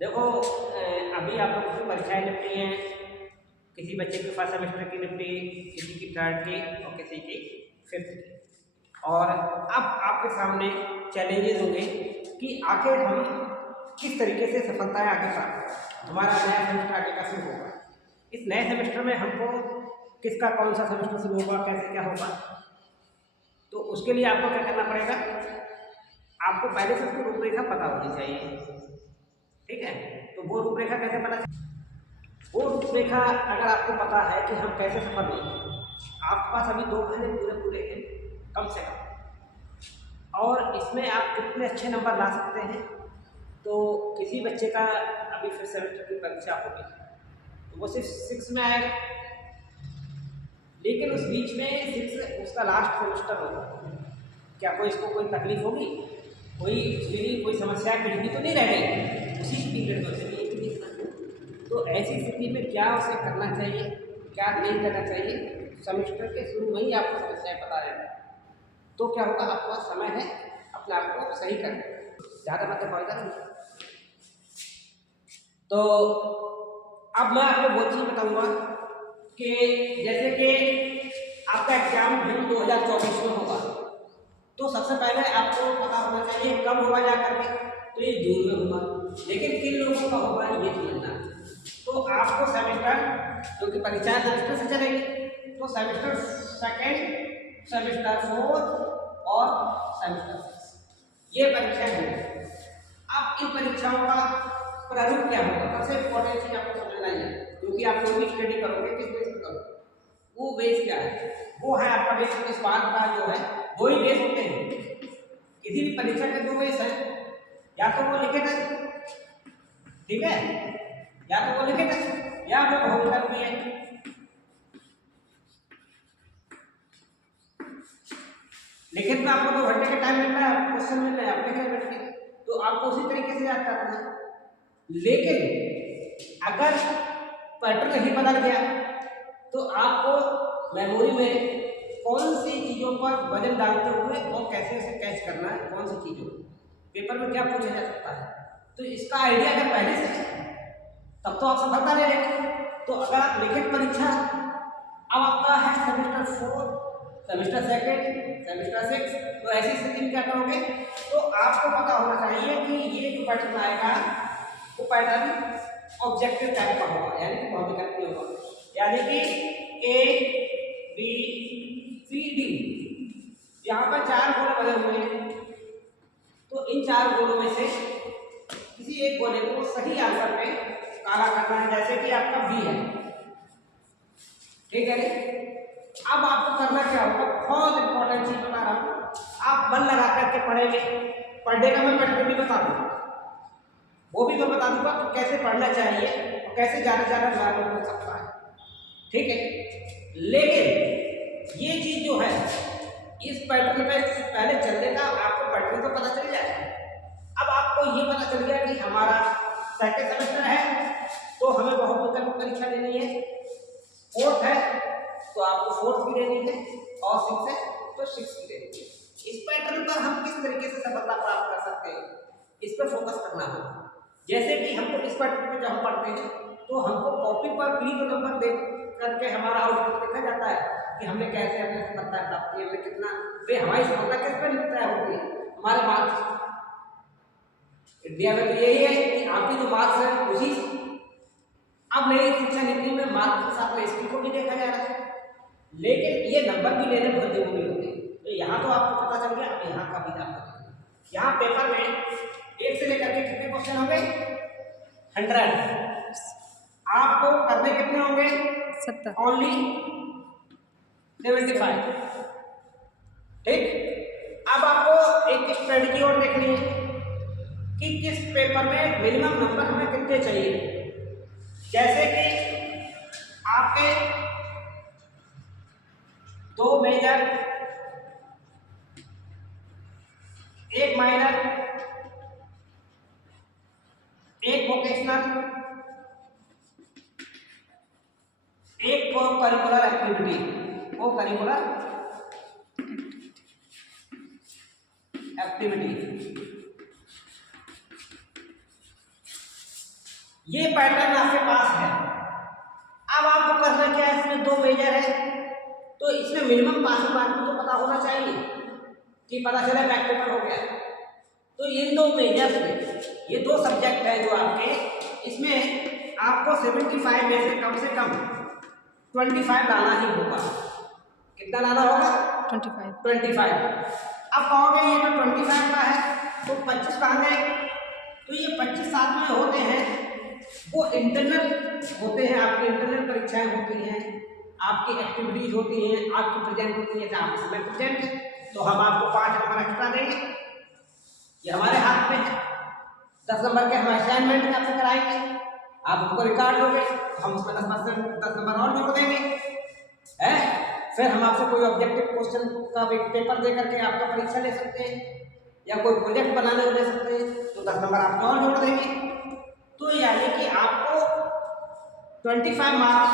देखो अभी आप लोग की परीक्षाएं निपटी हैं। किसी बच्चे की फर्स्ट सेमेस्टर की निपटी, किसी की थर्ड की और किसी की फिफ्थ की। और अब आपके सामने चैलेंजेस होंगे कि आखिर हम किस तरीके से सफलताएं आगे प्राप्त करें। हमारा नया सेमेस्टर आगे का शुरू होगा। इस नए सेमेस्टर में हमको किसका कौन सा सेमेस्टर शुरू होगा, कैसे क्या होगा, तो उसके लिए आपको क्या करना पड़ेगा। आपको पहले से उसकी रूपरेखा पता होनी चाहिए। ठीक है, तो वो रूपरेखा कैसे पता चले? वो रूपरेखा अगर आपको पता है कि हम कैसे सफल होंगे, आपके पास अभी 2 महीने पूरे पूरे हैं कम से कम, और इसमें आप कितने अच्छे नंबर ला सकते हैं। तो किसी बच्चे का अभी फिर सेमेस्टर की परीक्षा होगी तो वो सिर्फ 6 में आएगा, लेकिन उस बीच में 6 उसका लास्ट सेमेस्टर होगा। क्या कोई इसको कोई तकलीफ होगी, कोई कोई समस्या कुछ भी तो नहीं रह गई उसी पीरियड में उसे नहीं दिखना। तो ऐसी स्थिति में क्या उसे करना चाहिए, क्या नहीं करना चाहिए, सेमेस्टर के शुरू में ही आपको समस्याएं पता रहेगा। तो क्या होगा, आपके पास समय है अपने आप को सही करने, ज़्यादा मतलब फायदा नहीं। तो अब मैं आपको वो चीज़ बताऊंगा कि जैसे कि आपका एग्जाम जून 2024 में होगा, तो सबसे पहले आपको पता होना चाहिए कब होगा जा करके। तो ये जून में होगा, लेकिन किन लोगों का होगा ये समझना। तो आपको सेमेस्टर, क्योंकि परीक्षाएं सेमेस्टर से चलेगी, तो सेमेस्टर सेकेंड, सेमेस्टर फोर्थ और सेमेस्टर 6 ये परीक्षाएं होंगी। अब इन परीक्षाओं का प्रारूप क्या होगा, सबसे इम्पोर्टेंट चीज आपको समझना है, क्योंकि आप जो भी स्टडी करोगे किस बेस पर करोगे, वो बेस क्या है, वो है आपका बेस। इस बात का जो है दो ही बेस होते हैं। किसी भी परीक्षा के 2 बेस है, या तो वो लिखित है, ठीक है, या तो वो लिखित है या वो बहुविकल्प भी है। लिखित में आपको 2 घंटे का टाइम मिल रहा है, आपको क्वेश्चन मिल रहा है, आप लिख रहे बैठ के, तो आपको उसी तरीके से याद करना है। लेकिन अगर पैटर्न ही बदल गया तो आपको मेमोरी में कौन सी चीज़ों पर वजन डालते हुए और कैसे उसे कैच करना है, कौन सी चीज़ों पेपर में क्या पूछा जा सकता है, तो इसका आइडिया अगर पहले से है तब तो आप सफलता ले लेंगे। तो अगर आप लिखित परीक्षा, अब आपका है सेमेस्टर 4, सेमेस्टर सेकेंड, सेमेस्टर 6, तो ऐसी स्थिति में क्या करोगे, तो आपको पता होना चाहिए कि ये जो पैटर्न आएगा वो पैटर्न ऑब्जेक्टिव टाइप का होगा, यानी कि बहुविकल्प नहीं होगा। यानी कि ए बी सी डी, यहाँ पर 4 गोले बने हुए हैं, तो इन 4 गोलों में से किसी एक गोले को सही आंसर में काला करना है, जैसे कि आपका बी है, ठीक है। अब आपको करना क्या होगा, बहुत इंपॉर्टेंट चीज बता रहा हूँ, आप मन लगा करके पढ़ेंगे। पढ़ने का मैं पैटर्न भी बता दूंगा, वो भी मैं बता दूंगा कि कैसे पढ़ना चाहिए और कैसे ज़्यादा से ज़्यादा नॉर्मल हो सकता है, ठीक है। लेकिन ये चीज जो है, इस पैटर्न पे पहले चलने का आपको पैटर्न तो पता चल जाए। अब आपको ये पता चल गया कि हमारा सेकंड सेमेस्टर है तो हमें बहुविकल्प परीक्षा देनी है, फोर्थ है तो आपको फोर्थ भी देनी है, और 6 है तो 6 भी देनी है। इस पैटर्न पर हम किस तरीके से सफलता प्राप्त कर सकते हैं, इस पर फोकस करना होगा। जैसे कि हमको इस पैटर्न पे जब हम पढ़ते हैं तो हमको कॉपी पर भी तो नंबर दे करके हमारा आउटपुट देखा जाता है कि हमने कैसे अपने सफलता प्राप्त की, हमने कितना, भाई हमारी सफलता किस पर तय होती है, हमारे मार्क्स। इंडिया में तो यही है कि आपकी जो मार्क्स है उसी, अब नई शिक्षा नीति में मार्क्स के साथ में स्किल को भी देखा जा रहा है, लेकिन ये नंबर भी लेने बहुत जरूरी होते हैं। तो यहाँ तो आपको पता चल गया, अब यहाँ का भी आपको, यहाँ पेपर में 1 से लेकर के कितने क्वेश्चन होंगे, 100, आपको करने कितने होंगे, 70, ओनली 75, ठीक। अब आपको एक स्ट्रेटजी और देखनी है कि किस पेपर में मिनिमम नंबर हमें कितने चाहिए। जैसे कि आपके 2 मेजर, 1 माइनर, 1 वोकेशनल, 1 को करिकुलर एक्टिविटी, वो करिकुलर एक्टिविटी, ये पैटर्न आपके पास है। अब आपको करना क्या है, इसमें 2 मेजर है, तो इसमें मिनिमम पासिंग मार्क तो पता होना चाहिए कि पता चला बैक पेपर हो गया। तो इन 2 मेजर से ये 2 सब्जेक्ट है जो आपके, इसमें आपको 75 में से कम 25 लाना ही होगा। कितना लाना होगा? 25। अब कहोगे ये तो 25 का है तो 25 कहाँ गए? तो ये 25 साथ में होते हैं, वो इंटरनल होते हैं, आपकी इंटरनल परीक्षाएं होती हैं, आपकी एक्टिविटीज होती हैं, आपकी प्रेजेंट होती है। आप इसमें प्रेजेंट तो हम आपको 5 नंबर एक्स्ट्रा देंगे, ये हमारे हाथ में है। 10 नंबर के हम असाइनमेंट आपसे कराएंगे, आप हमको रिकॉर्ड दोगे, हम उसमें 10 नंबर और जोड़ देंगे है। फिर हम आपसे कोई ऑब्जेक्टिव क्वेश्चन का पेपर दे करके आपका परीक्षा ले सकते हैं, या कोई प्रोजेक्ट बनाने को दे सकते हैं, तो 10 नंबर आपको और जोड़ देंगे। तो यानी कि आपको 25 मार्क्स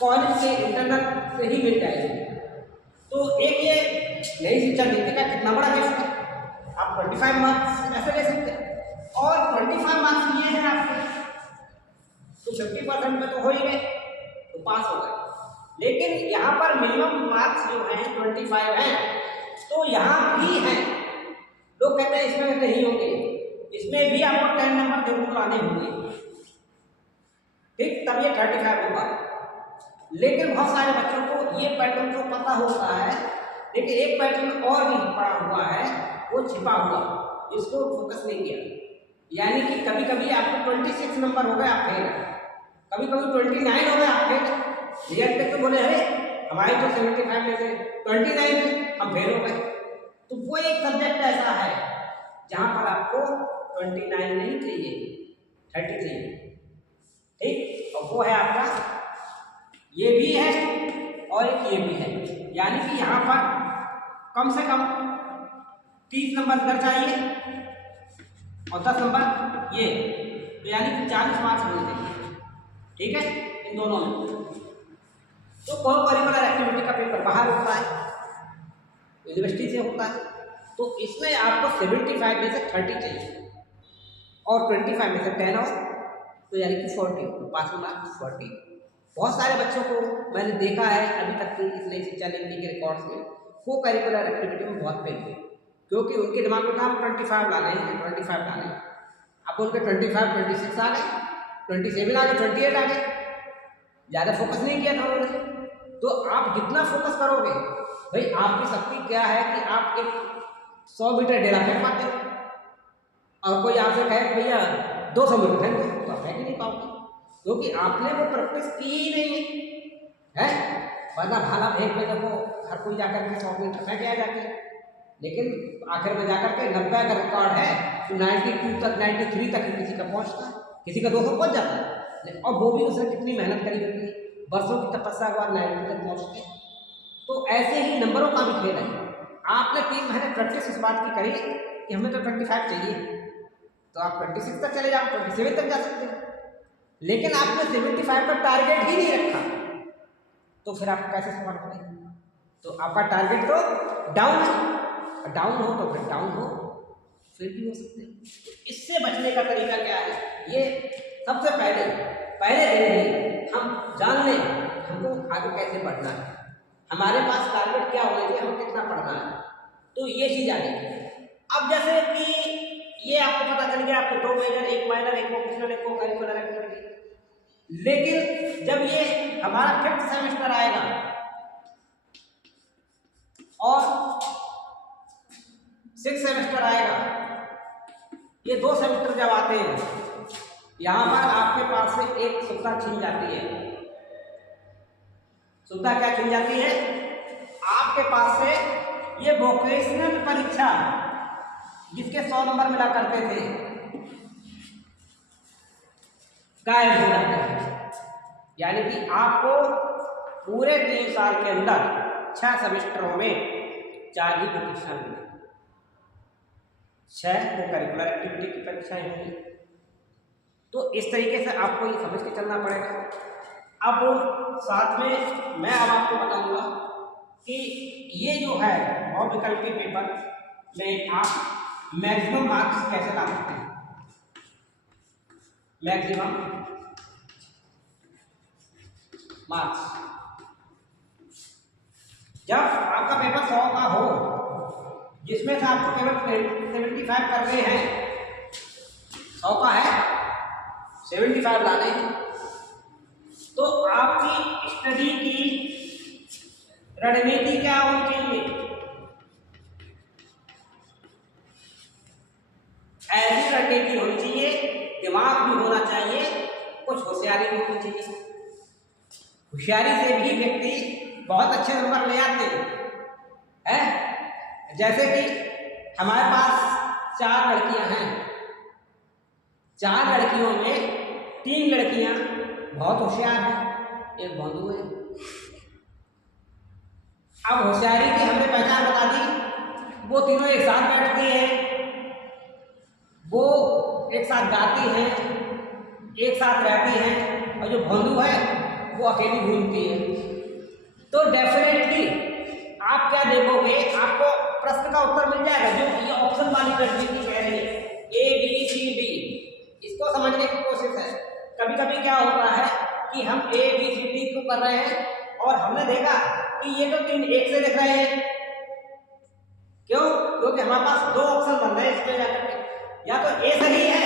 कॉलेज के इंटरनल से ही मिल जाएंगे। तो एक ये नई शिक्षा नीति का कितना बड़ा गिफ्ट है, आप 25 मार्क्स ऐसे ले सकते हैं। और 25 मार्क्स ये है आपके, तो 50% में तो हो ही गए, तो पास हो गए। लेकिन यहाँ पर मिनिमम मार्क्स जो हैं 25 हैं, तो यहाँ भी हैं, लोग कहते हैं इसमें नहीं होंगे, इसमें भी आपको 10 नंबर जरूर लाने होंगे, ठीक, तब ये 35 होगा। लेकिन बहुत सारे बच्चों को ये पैटर्न तो पता होता है, लेकिन एक पैटर्न और भी पड़ा हुआ है, वो छिपा हुआ, इसको फोकस नहीं किया। यानी कि कभी कभी आपको 26 नंबर हो गए, आप फेल, कभी कभी 29 हो गए, आप फेल। रिजल्ट तक तो बोले अरे हमारे तो 75 में से 29 है, हम फेल हो गए। तो वो एक सब्जेक्ट ऐसा है जहां पर आपको 29 नहीं चाहिए, 30 चाहिए, ठीक। और वो है आपका, ये भी है और एक ये भी है, यानी कि यहाँ पर कम से कम 30 नंबर इधर चाहिए और 10 नंबर ये, तो यानी कि 40 मार्क्स होने चाहिए, ठीक है, इन दोनों में। तो को करिकुलर एक्टिविटी का पेपर बाहर होता है, यूनिवर्सिटी से होता है, तो इसमें आपको 75 में से 30 चाहिए और 25 में से 10 और, तो यानी कि 40, तो पासिंग मार्क्स 40। बहुत सारे बच्चों को मैंने देखा है अभी तक की इस नई शिक्षा नीति के रिकॉर्ड्स में, को करिकुलर एक्टिविटी में बहुत फेल हुए, क्योंकि उनके दिमाग में था हम 25 लाने हैं, 25 लाने हैं। अब उनके 25, 26 आ गए, 27 आ गए, 28 आ गए, ज़्यादा फोकस नहीं किया था उन्होंने। तो आप जितना फोकस करोगे, भाई आपकी शक्ति क्या है कि आप एक 100 मीटर डेरा फेंक पाते हो, और कोई आपसे कहे कि भैया 200 मीटर फेंक दो, तो आप फेंक ही नहीं पाओगे, क्योंकि आपने वो प्रैक्टिस की ही नहीं है। वरना भाला फेंक में देखो हर कोई जाकर के 100 मीटर फेंक आ जाते हैं, लेकिन आखिर में जाकर के 90 का रिकॉर्ड है, तो 92 तक 93 तक किसी का पहुँचता है, किसी का 200 पहुँच जाता है, और वो भी उसने कितनी मेहनत करी होती है, वर्षों की तपस्या के बाद 90 तक पहुँचते हैं। तो ऐसे ही नंबरों का भी खेल है। आपने 3 महीने प्रैक्टिस इस बात की करी कि हमें तो 25 चाहिए, तो आप 26 तक चले जाओ, 27 तक जा सकते हो, लेकिन आपने 75 का टारगेट ही नहीं रखा, तो फिर आप कैसे सफल होंगे? तो आपका टारगेट तो डाउन है, डाउन हो तो फिर डाउन हो, फिर भी हो सकते हैं। तो इससे बचने का तरीका क्या है, ये सबसे पहले दिन ही हम जान लें हमको आगे कैसे बढ़ना है, हमारे पास टारगेट क्या होना चाहिए, हमें कितना पढ़ना है, तो ये चीज़ आएगी। अब जैसे कि ये आपको पता चल गया, आपके 2 मेजर, 1 माइनर, 1 वोकेशनल, 1 को करिकुलर एक्टिविटी। लेकिन जब ये हमारा 5th सेमेस्टर आएगा और 6th सेमेस्टर आएगा, ये 2 सेमेस्टर जब आते हैं, यहाँ पर आपके पास से एक सुविधा छिन जाती है। सुविधा क्या छिन जाती है? आपके पास से ये वोकेशनल परीक्षा जिसके 100 नंबर मिला करते थे, गायब हो जाते हैं। यानी कि आपको पूरे 3 साल के अंदर 6 सेमेस्टरों में 4 ही परीक्षाएं होंगी, 6 को करिकुलर एक्टिविटी की परीक्षाएं होंगी। तो इस तरीके से आपको ये समझ के चलना पड़ेगा। अब साथ में मैं अब आपको बताऊंगा कि ये जो है और विकल्पीय पेपर में आप मैक्सिमम मार्क्स कैसे ला सकते हैं। Maximum marks. जब आपका पेपर 100 का हो, जिसमें से आपको केवल 75 करने हैं, 100 का है 75 लाने हैं, तो आपकी स्टडी की रणनीति क्या होनी चाहिए? ऐसी रणनीति होनी चाहिए, दिमाग भी होना चाहिए, कुछ होशियारी भी होनी चाहिए। होशियारी से भी व्यक्ति बहुत अच्छे नंबर ले आते हैं। जैसे कि हमारे पास 4 लड़कियां हैं, 4 लड़कियों में 3 लड़कियां बहुत होशियार हैं, एक बंधु है। अब होशियारी की हमने पहचान बता दी, वो तीनों एक साथ बैठती हैं, वो एक साथ गाती हैं, एक साथ रहती हैं, और जो बंधु है वो अकेली घूमती है। तो डेफिनेटली आप क्या देखोगे, आपको प्रश्न का उत्तर मिल जाएगा। जो ये ऑप्शन वाली रणनीति कह रही है ABCD, इसको समझने की कोशिश है। कभी कभी क्या होता है कि हम ABCD क्यों कर रहे हैं, और हमने देखा कि ये तो 3 एक से लिख रहे हैं। क्यों? क्योंकि हमारे पास 2 ऑप्शन बन रहे हैं इसमें जाकर के, या तो A सही है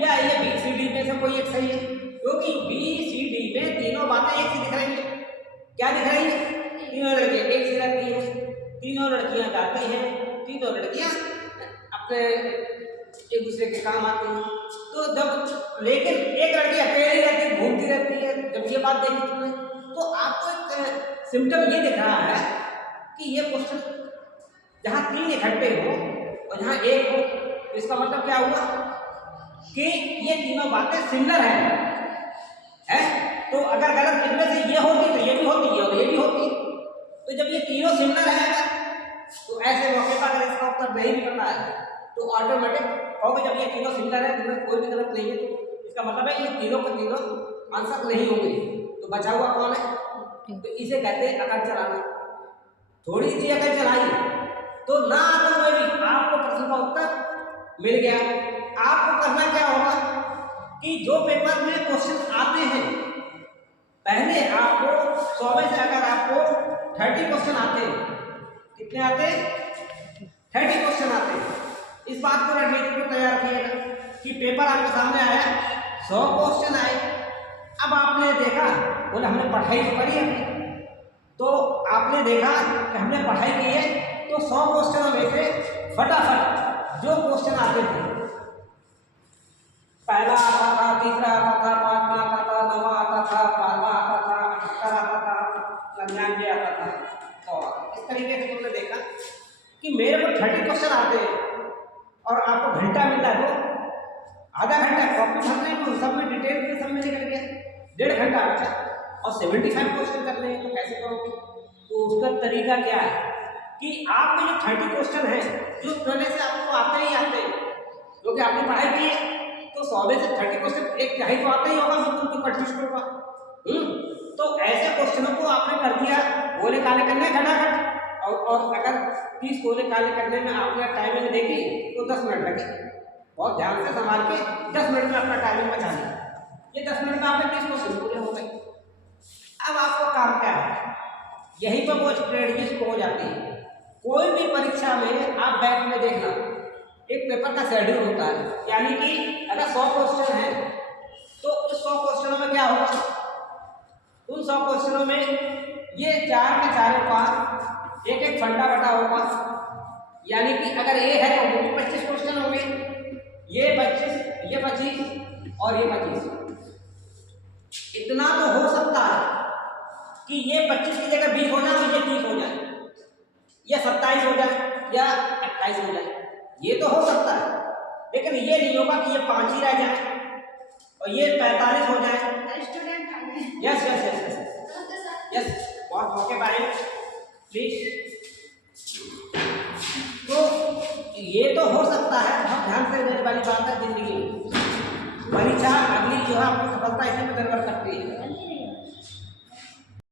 या ये BCD में से कोई एक सही है। क्योंकि BCD में तीनों बातें एक सी दिख रही है। क्या दिख रही है? तीनों लड़कियां एक सी रहती हैं, तीनों लड़कियां गाती हैं, तीनों लड़कियां अपने एक दूसरे के काम आती हैं। तो जब लेकिन एक लड़की अकेली रहती है, घूमती रहती है, जब ये बात देखी तुमने, तो आपको एक सिम्टम ये दिख रहा है कि ये क्वेश्चन जहाँ 3 इकट्ठे हो और जहाँ 1 हो, इसका मतलब क्या हुआ कि ये तीनों बातें सिमिलर हैं। तो अगर गलत इनमें से ये होती तो ये भी होती है और ये भी होती। तो जब ये तीनों सिमिलर हैं, तो ऐसे मौके पर अगर इसका उत्तर नहीं भी पता है तो ऑटोमेटिक होगा। जब ये तीनों सिमिलर है, जिनमें कोई भी गलत नहीं है, तो इसका मतलब है ये तीनों का तीनों आंसर नहीं होंगे। तो बचा हुआ कौन है? तो इसे कहते हैं अकल चलाना। थोड़ी सी अकल चलाई तो ना आते हुए भी आपको प्रश्न का उत्तर मिल गया। आपको करना क्या होगा कि जो पेपर में क्वेश्चन आते हैं, पहले आपको 100 में से अगर आपको 30 क्वेश्चन आते हैं, कितने आते हैं? 30 क्वेश्चन आते हैं। इस बात को रणनीति को तैयार किएगा कि पेपर आपके सामने आया, 100 क्वेश्चन आए। अब आपने देखा, बोले हमने पढ़ाई तो करी है, तो आपने देखा कि हमने पढ़ाई की है, तो 100 क्वेश्चनों में से फटाफट जो क्वेश्चन आते थे, पहला आता था, तीसरा आता था, 5वां आता था, 9वां आता था, 12वां आता था, 78 आता था, 99 आता था। और इस तरीके से तुमने देखा कि मेरे को 30 क्वेश्चन आते हैं और आपको घंटा मिलता है, तो आधा घंटा कॉपी भरने में, सब में डिटेल में सब में निकल गया, 1.5 घंटा बचा। और 75 क्वेश्चन करने हैं, तो कैसे करोगे? तो उसका तरीका क्या है कि आपके जो 30 क्वेश्चन है, जो पहले से आपको आते ही आते हैं, क्योंकि आपने पढ़ाई की है, तो 100 में से 30 क्वेश्चन एक चाहे तो आता ही होगा, मतलब तो 25 होगा। तो ऐसे क्वेश्चनों को आपने कर दिया, गोले काले करने खटाखट। और अगर 30 गोले काले करने में आपने टाइमिंग देखी तो 10 मिनट लगे। बहुत ध्यान से संभाल के 10 मिनट में अपना टाइमिंग बचा लिया। ये 10 मिनट में आपने 30 क्वेश्चन पूरे हो गए। अब आपको काम क्या है? यही पर वो स्ट्रेटजी हो जाती है। कोई भी परीक्षा में आप बैक में देखना, एक पेपर का शेड्यूल होता है, यानी कि अगर 100 क्वेश्चन है तो उस 100 क्वेश्चनों में क्या होगा? उन 100 क्वेश्चनों में ये 4 के चारों पास एक एक फंडा बटा होगा, यानी कि अगर ए है तो वो भी 25 क्वेश्चन होंगे, ये 25, ये 25 और ये 25। इतना तो हो सकता है कि ये 25 की जगह 20 हो जाए और ये 30 हो जाए, या 27 हो जाए या 28 हो जाए, ये तो हो सकता है। लेकिन ये नहीं होगा कि ये 5 ही रह जाए और ये 45 हो जाए। Yes yes yes yes yes, बहुत मौके पाए प्लीज। तो ये तो हो सकता है, बहुत ध्यान से देने वाली बात है। जिंदगी में परीक्षा अगली जो है आपको सफलता इसी में निर्भर करती है।